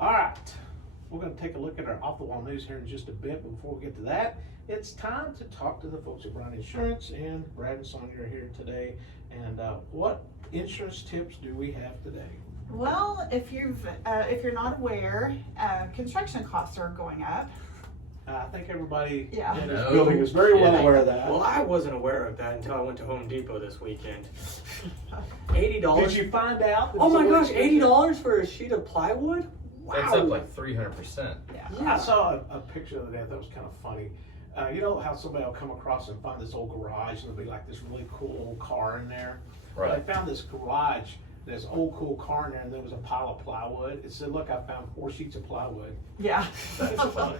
All right, we're going to take a look at our off-the-wall news here in just a bit. But before we get to that, it's time to talk to the folks at Brown Insurance, and Brad and Sonia are here today. And what insurance tips do we have today? Well, if you're not aware, construction costs are going up. I think everybody Yeah. in this building is very well aware of that. Well, I wasn't aware of that until I went to Home Depot this weekend. $80. Did you find out? Oh my gosh, $80 for a sheet of plywood? Wow. That's up like 300%. Yeah. I saw a picture the other day that was kind of funny. You know how somebody will come across and find this old garage and there'll be like this really cool old car in there? Right. Well, I found this garage, this old cool car in there, and there was a pile of plywood. It said, look, I found 4 sheets of plywood. Yeah. That's funny.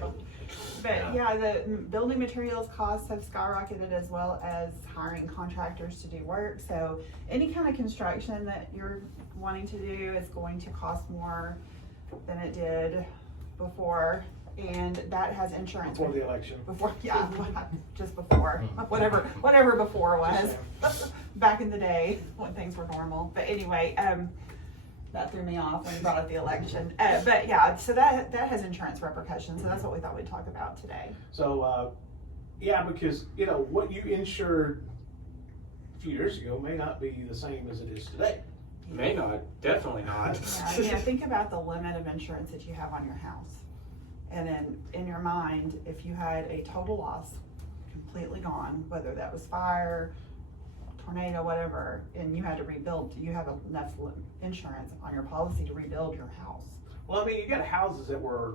But yeah, the building materials costs have skyrocketed, as well as hiring contractors to do work. So any kind of construction that you're wanting to do is going to cost more than it did before, and that has insurance. Before the election. Before, yeah, just before, whatever before was, back in the day when things were normal. But anyway, that threw me off when you brought up the election. But yeah, so that has insurance repercussions. So that's what we thought we'd talk about today. So, yeah, because, you know, what you insured a few years ago may not be the same as it is today. May not, definitely not. Yeah, think about the limit of insurance that you have on your house. And then in your mind, if you had a total loss completely gone, whether that was fire, tornado, whatever, and you had to rebuild, do you have enough insurance on your policy to rebuild your house? Well, I mean, you got houses that were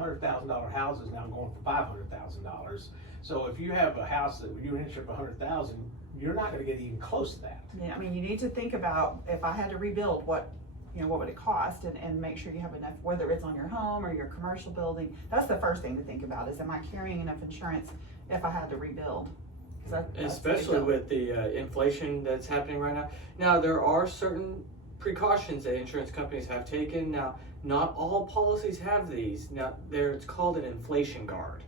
$100,000 houses now going for $500,000. So if you have a house that you're insured for $100,000, you're not going to get even close to that. Yeah, I mean, you need to think about, if I had to rebuild, what would it cost, and make sure you have enough, whether it's on your home or your commercial building. That's the first thing to think about, is am I carrying enough insurance if I had to rebuild? Especially with the inflation that's happening right now. Now, there are certain precautions that insurance companies have taken. Now, not all policies have these. Now, it's called an inflation guard,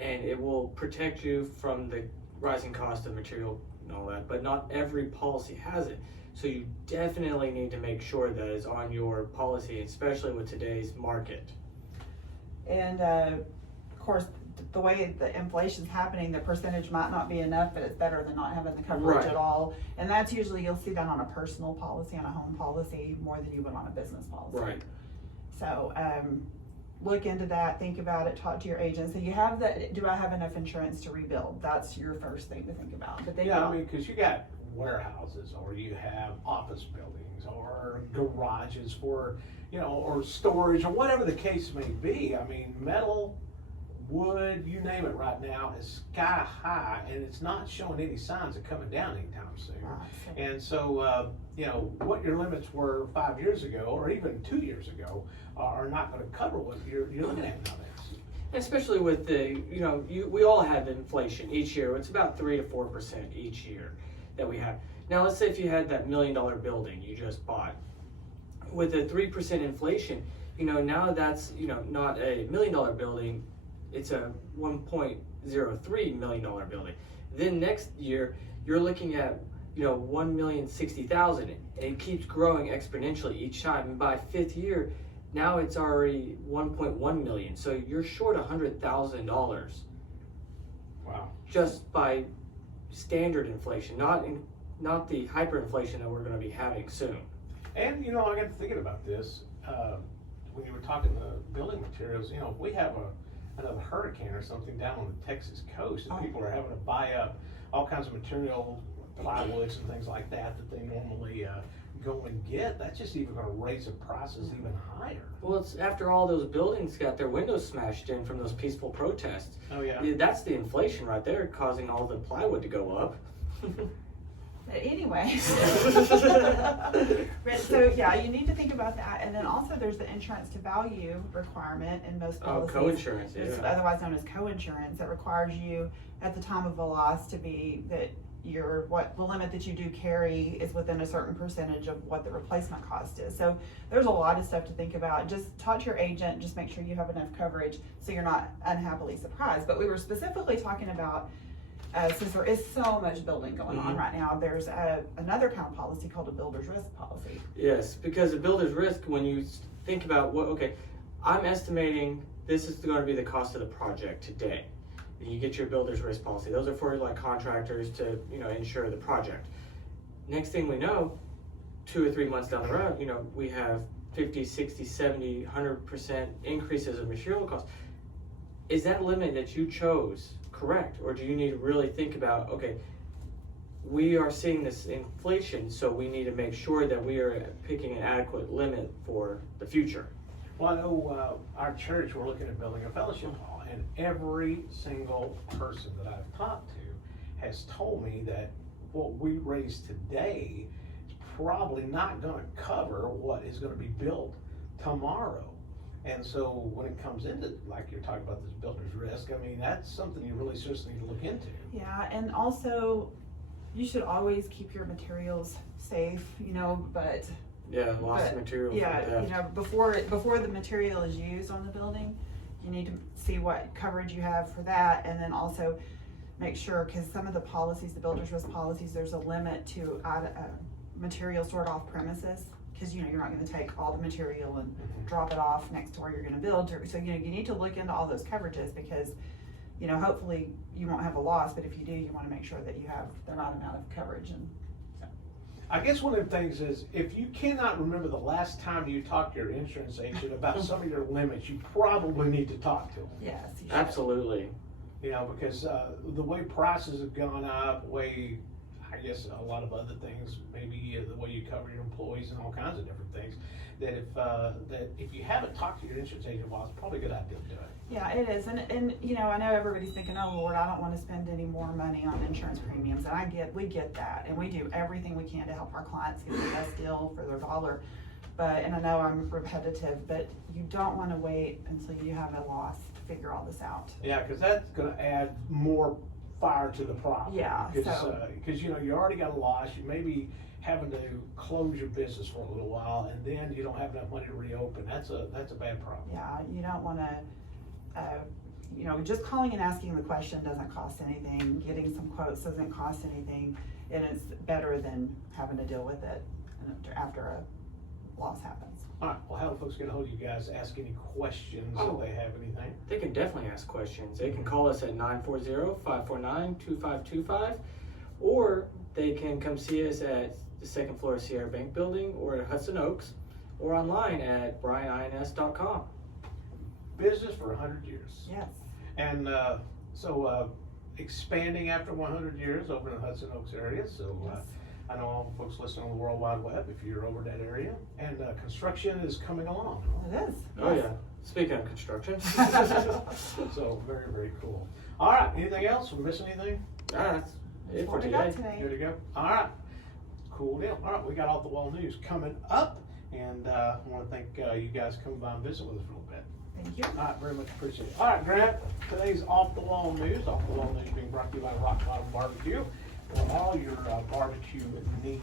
and it will protect you from the rising cost of material and all that, but not every policy has it. So you definitely need to make sure that it's on your policy, especially with today's market. And of course, the way the inflation's happening, the percentage might not be enough, but it's better than not having the coverage Right. at all. And that's usually, you'll see that on a personal policy, on a home policy, more than you would on a business policy. Right. So look into that, think about it, talk to your agent. So you have do I have enough insurance to rebuild? That's your first thing to think about. But Yeah, I mean, because you got warehouses, or you have office buildings, or garages for, you know, or storage, or whatever the case may be. I mean, metal, wood, you name it right now is sky high, and it's not showing any signs of coming down anytime soon. And so, you know, what your limits were 5 years ago, or even 2 years ago, are not going to cover what you're looking at nowadays. Especially with the, we all have inflation each year. It's about 3 to 4% each year that we have. Now, let's say if you had that $1 million building you just bought, with a 3% inflation, now that's, not a $1 million building, it's a $1.03 million building. Then next year, you're looking at, $1,060,000, and it keeps growing exponentially each time. And by 5th year, now it's already 1.1 million. So you're short $100,000. Wow. Just by standard inflation, not the hyperinflation that we're going to be having soon. And, I got to thinking about this, when you were talking the building materials, if we have another hurricane or something down on the Texas coast, and people are having to buy up all kinds of material, plywoods and things like that they normally go and get, that's just even going to raise the prices even higher. Well, it's after all those buildings got their windows smashed in from those peaceful protests. Oh yeah. That's the inflation right there, causing all the plywood to go up. But anyway, so yeah, you need to think about that. And then also there's the insurance to value requirement in most policies. Oh, co-insurance, yeah. It's otherwise known as co-insurance, that requires you at the time of a loss to be that what the limit that you do carry is within a certain percentage of what the replacement cost is. So there's a lot of stuff to think about. Just talk to your agent, just make sure you have enough coverage so you're not unhappily surprised. But we were specifically talking about, since there is so much building going on right now, there's another kind of policy called a builder's risk policy. Yes, because a builder's risk, when you think about okay, I'm estimating this is going to be the cost of the project today. You get your builder's risk policy. Those are for like contractors to, insure the project. Next thing we know, 2 or 3 months down the road, we have 50, 60, 70, 100% increases in material costs. Is that limit that you chose correct? Or do you need to really think about, okay, we are seeing this inflation, so we need to make sure that we are picking an adequate limit for the future? Well, I know our church, we're looking at building a fellowship hall, and every single person that I've talked to has told me that what we raise today is probably not gonna cover what is gonna be built tomorrow. And so when it comes into, like you're talking about this builder's risk, I mean, that's something you really seriously need to look into. Yeah, and also, you should always keep your materials safe, but Yeah, loss of material. yeah, before the material is used on the building, you need to see what coverage you have for that, and then also make sure, because some of the policies, the builder's risk policies, there's a limit to material stored off premises, because you're not going to take all the material and drop it off next to where you're going to build. So you need to look into all those coverages, because hopefully you won't have a loss, but if you do, you want to make sure that they're not out of coverage. And I guess one of the things is, if you cannot remember the last time you talked to your insurance agent about some of your limits, you probably need to talk to them. yes, you should. Absolutely. Because the way prices have gone up, I guess a lot of other things, maybe the way you cover your employees and all kinds of different things, that if you haven't talked to your insurance agent, well, it's probably a good idea to do it. Yeah, it is, and I know everybody's thinking, oh Lord, I don't want to spend any more money on insurance premiums, and we get that, and we do everything we can to help our clients get the best deal for their dollar. And I know I'm repetitive, but you don't want to wait until you have a loss to figure all this out. Yeah, because that's going to add more fire to the problem. Yeah, because you already got a loss. You may be having to close your business for a little while, and then you don't have enough money to reopen. That's a bad problem. Yeah, you don't want to. Just calling and asking the question doesn't cost anything. Getting some quotes doesn't cost anything, and it's better than having to deal with it after a loss happens. All right. Well, how do folks get a hold of you guys? Ask any questions if they have anything. They can definitely ask questions. They can call us at 940-549-2525, or they can come see us at the second floor of Sierra Bank Building, or at Hudson Oaks, or online at brianins.com. Business for 100 years. Yes. And so expanding after 100 years over in the Hudson Oaks area. So Yes. I know all folks listening on the World Wide Web, if you're over that area. And construction is coming along. It is. Oh yeah. Speaking of construction. So very, very cool. All right. Anything else? We missing anything? That's it for What we got today. Good to go. All right. Cool deal. All right. We got off the wall news coming up. And I want to thank you guys coming by and visit with us for a little bit. Thank you. All right, very much appreciated. All right, Grant, today's Off the Wall News. Off the Wall News being brought to you by Rock Bottom Barbecue. For all your barbecue needs.